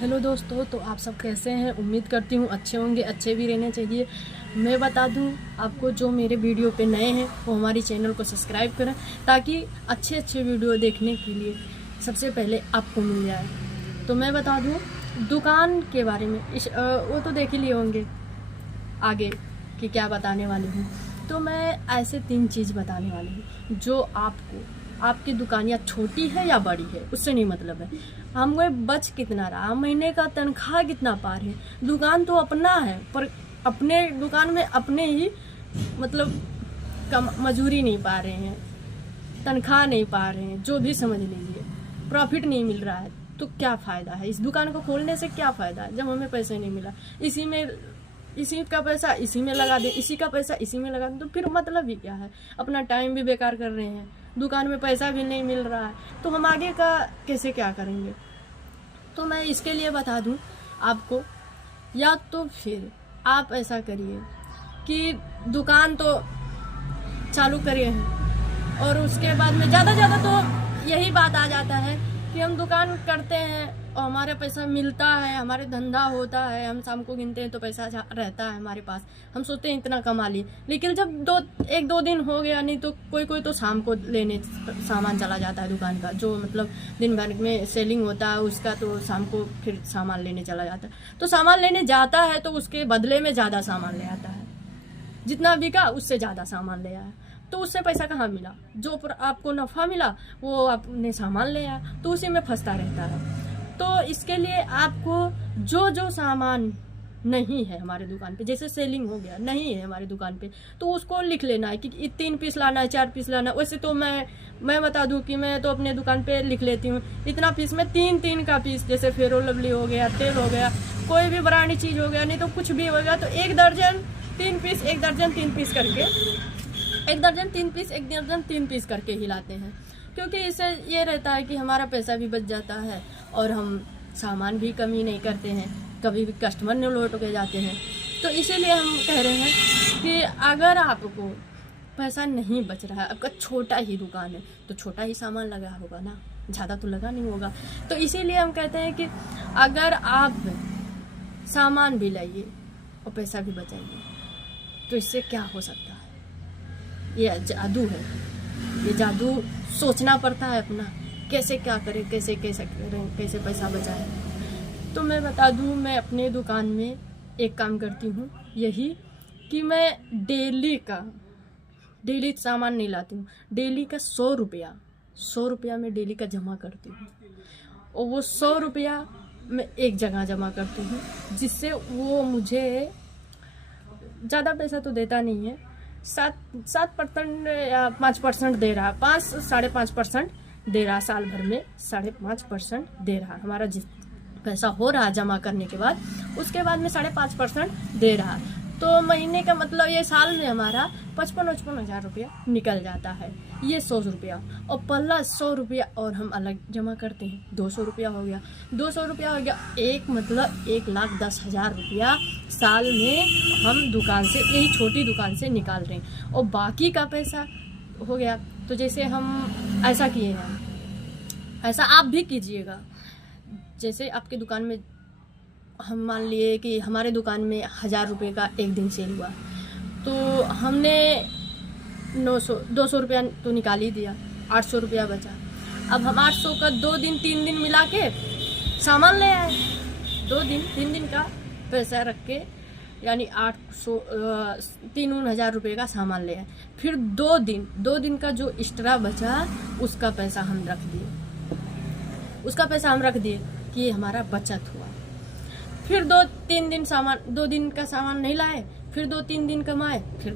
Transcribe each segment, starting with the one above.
Hello दोस्तों, तो आप सब कैसे हैं। उम्मीद करती हूँ अच्छे होंगे, अच्छे भी रहने चाहिए। मैं बता दूँ आपको, जो मेरे वीडियो पे नए हैं वो हमारी चैनल को सब्सक्राइब करें, ताकि अच्छे अच्छे वीडियो देखने के लिए सबसे पहले आपको मिल जाए। तो मैं बता दूँ दुकान के बारे में, वो तो देख ही लिए होंगे आगे कि क्या बताने वाली हूँ। तो मैं ऐसे 3 चीज़ बताने वाली हूँ जो आपको, आपकी दुकान या छोटी है या बड़ी है उससे नहीं मतलब है, हमें बच कितना रहा, महीने का तनख्वाह कितना पा रहे हैं। दुकान तो अपना है, पर अपने दुकान में अपने ही मतलब कम मजूरी नहीं पा रहे हैं, तनख्वाह नहीं पा रहे हैं, जो भी समझ लीजिए, प्रॉफिट नहीं मिल रहा है। तो क्या फ़ायदा है इस दुकान को खोलने से, क्या फ़ायदा है जब हमें पैसे नहीं मिला। इसी का पैसा इसी में लगा दें, इसी का पैसा इसी में लगा दें, तो फिर मतलब ही क्या है। अपना टाइम भी बेकार कर रहे हैं, दुकान में पैसा भी नहीं मिल रहा है, तो हम आगे का कैसे क्या करेंगे। तो मैं इसके लिए बता दूं आपको, या तो फिर आप ऐसा करिए कि दुकान तो चालू करिए हैं, और उसके बाद में ज़्यादा तो यही बात आ जाता है कि हम दुकान करते हैं और हमारे पैसा मिलता है, हमारे धंधा होता है, हम शाम को गिनते हैं तो पैसा रहता है हमारे पास, हम सोचते हैं इतना कमा लिए। लेकिन जब एक दो दिन हो गया, नहीं तो कोई तो शाम को लेने सामान चला जाता है दुकान का, जो मतलब दिन भर में सेलिंग होता है उसका, तो शाम को फिर सामान लेने चला जाता है। तो सामान लेने जाता है तो उसके बदले में ज़्यादा सामान ले आता है, जितना बिका उससे ज़्यादा सामान ले आया, तो उससे पैसा कहाँ मिला। जो आपको नफ़ा मिला वो आपने सामान ले आया, तो उसी में फंसता रहता है। तो इसके लिए आपको जो सामान नहीं है हमारे दुकान पे, जैसे सेलिंग हो गया नहीं है हमारी दुकान पे, तो उसको लिख लेना है कि 3 पीस लाना है, 4 पीस लाना है। वैसे तो मैं बता दूं कि मैं तो अपने दुकान पे लिख लेती हूँ इतना पीस में, 3 का पीस, जैसे फेयर लवली हो गया, तेल हो गया, कोई भी ब्रांडी चीज़ हो गया, नहीं तो कुछ भी हो गया, तो 1 दर्जन 3 पीस, 1 दर्जन 3 पीस करके, 1 दर्जन 3 पीस, 1 दर्जन 3 पीस करके ही लाते हैं। क्योंकि इससे ये रहता है कि हमारा पैसा भी बच जाता है और हम सामान भी कमी नहीं करते हैं, कभी भी कस्टमर न लौट के जाते हैं। तो इसीलिए हम कह रहे हैं कि अगर आपको पैसा नहीं बच रहा है, आपका छोटा ही दुकान है, तो छोटा ही सामान लगा होगा ना, ज़्यादा तो लगा नहीं होगा। तो इसीलिए हम कहते हैं कि अगर आप सामान भी लाइए और पैसा भी बचाइए, तो इससे क्या हो सकता है। ये जादू है, ये जादू सोचना पड़ता है अपना, कैसे क्या करें, कैसे करें, कैसे पैसा बचाएं। तो मैं बता दूं, मैं अपने दुकान में एक काम करती हूँ, यही कि मैं डेली सामान नहीं लाती हूँ। डेली का 100 रुपया मैं डेली का जमा करती हूँ, और वो 100 रुपया मैं एक जगह जमा करती हूँ, जिससे वो मुझे ज़्यादा पैसा तो देता नहीं है, 7% या 5% दे रहा, 5-5.5% दे रहा, साल भर में 5.5% दे रहा। हमारा जिस पैसा हो रहा जमा करने के बाद, उसके बाद में 5.5% दे रहा। तो महीने का मतलब ये साल में हमारा 55-55 हज़ार रुपया निकल जाता है। ये 100 रुपया और प्लस 100 रुपया और हम अलग जमा करते हैं, 200 रुपया हो गया। 200 रुपया हो गया, एक मतलब 1,10,000 रुपया साल में हम दुकान से, यही छोटी दुकान से निकाल रहे हैं। और बाकी का पैसा हो गया, तो जैसे हम ऐसा किए हैं, ऐसा आप भी कीजिएगा। जैसे आपके दुकान में, हम मान लिए कि हमारे दुकान में 1,000 रुपये का एक दिन सेल हुआ, तो हमने 200 रुपया तो निकाल ही दिया, 800 रुपया बचा। अब हम 800 का 2 दिन 3 दिन मिला के सामान ले आए, 2 दिन 3 दिन का पैसा रख के, यानी 3,000 रुपये का सामान ले आए। फिर 2 दिन का जो एक्स्ट्रा बचा, उसका पैसा हम रख दिए कि हमारा बचत हुआ। फिर 2 दिन का सामान नहीं लाए, फिर 2-3 दिन कमाए, फिर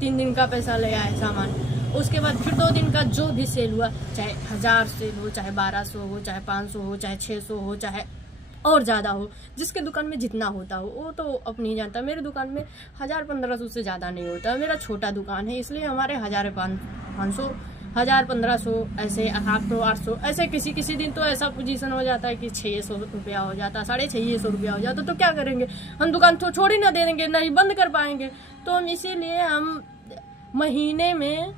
3 दिन का पैसा ले आए सामान। उसके बाद फिर 2 दिन का जो भी सेल हुआ, चाहे 1,000 सेल हो, चाहे 1,200 हो, चाहे 500 हो, चाहे 600 हो, चाहे और ज़्यादा हो, जिसके दुकान में जितना होता हो वो तो अब नहीं जानता। मेरे दुकान में 1,000-1,500 से ज़्यादा नहीं होता, मेरा छोटा दुकान है, इसलिए हमारे 1,500, 1,000-1,500 ऐसे, 800 ऐसे। किसी दिन तो ऐसा पोजीशन हो जाता है कि 600 रुपया हो जाता, 650 रुपया हो जाता। तो क्या करेंगे, हम दुकान तो छोड़ ही ना देंगे, नहीं बंद कर पाएंगे। तो हम इसीलिए हम महीने में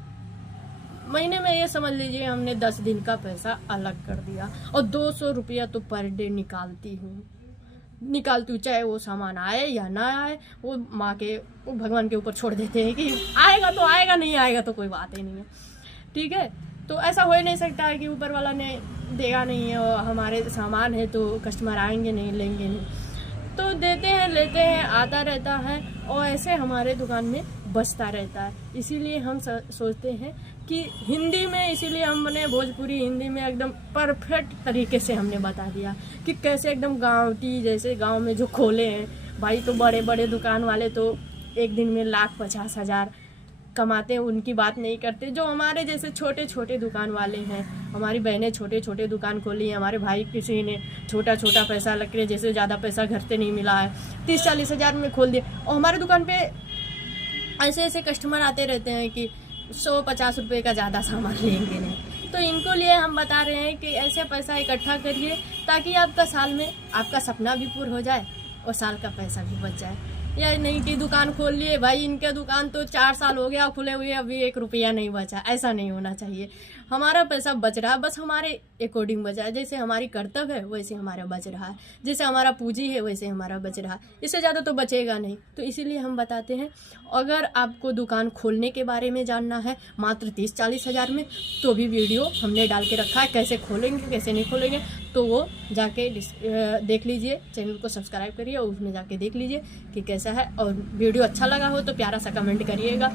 महीने में ये समझ लीजिए हमने 10 दिन का पैसा अलग कर दिया, और 200 रुपया तो पर डे निकालती हूँ, चाहे वो सामान आए या ना आए, वो वो भगवान के ऊपर छोड़ देते हैं कि आएगा तो आएगा, नहीं आएगा तो कोई बात ही नहीं है। ठीक है, तो ऐसा हो ही नहीं सकता है कि ऊपर वाला ने देगा नहीं है, और हमारे सामान है तो कस्टमर आएंगे नहीं, लेंगे नहीं, तो देते हैं, लेते हैं, आता रहता है, और ऐसे हमारे दुकान में बचता रहता है। इसीलिए हम सोचते हैं कि हिंदी में, इसीलिए हमने भोजपुरी हिंदी में एकदम परफेक्ट तरीके से हमने बता दिया कि कैसे एकदम गाँवटी, जैसे गांव में जो खोले हैं भाई, तो बड़े बड़े दुकान वाले तो एक दिन में 1,50,000 कमाते हैं, उनकी बात नहीं करते। जो हमारे जैसे छोटे छोटे दुकान वाले हैं, हमारी बहनें छोटे छोटे दुकान खोली हैं, हमारे भाई किसी ने छोटा छोटा पैसा लग के, जैसे ज़्यादा पैसा घर से नहीं मिला है, 30-40 हज़ार में खोल दिए, और हमारे दुकान पे ऐसे ऐसे कस्टमर आते रहते हैं कि 100-50 रुपये का ज़्यादा सामान लेंगे नहीं। तो इनको लिए हम बता रहे हैं कि ऐसे पैसा इकट्ठा करिए ताकि आपका साल में आपका सपना भी पूरा हो जाए और साल का पैसा भी बच जाए। या नहीं कि दुकान खोल लिए भाई, इनके दुकान तो 4 साल हो गया खुले हुए, अभी 1 रुपया नहीं बचा, ऐसा नहीं होना चाहिए। हमारा पैसा बच रहा है, बस हमारे अकॉर्डिंग बचा है, जैसे हमारी कर्तव्य है वैसे हमारा बच रहा है, जैसे हमारा पूंजी है वैसे हमारा बच रहा है, इससे ज़्यादा तो बचेगा नहीं। तो इसीलिए हम बताते हैं, अगर आपको दुकान खोलने के बारे में जानना है मात्र 30-40 हज़ार में, तो भी वीडियो हमने डाल के रखा है, कैसे खोलेंगे कैसे नहीं खोलेंगे, तो वो जाके देख लीजिए, चैनल को सब्सक्राइब करिए और उसमें जाके देख लीजिए कि कैसा है। और वीडियो अच्छा लगा हो तो प्यारा सा कमेंट करिएगा।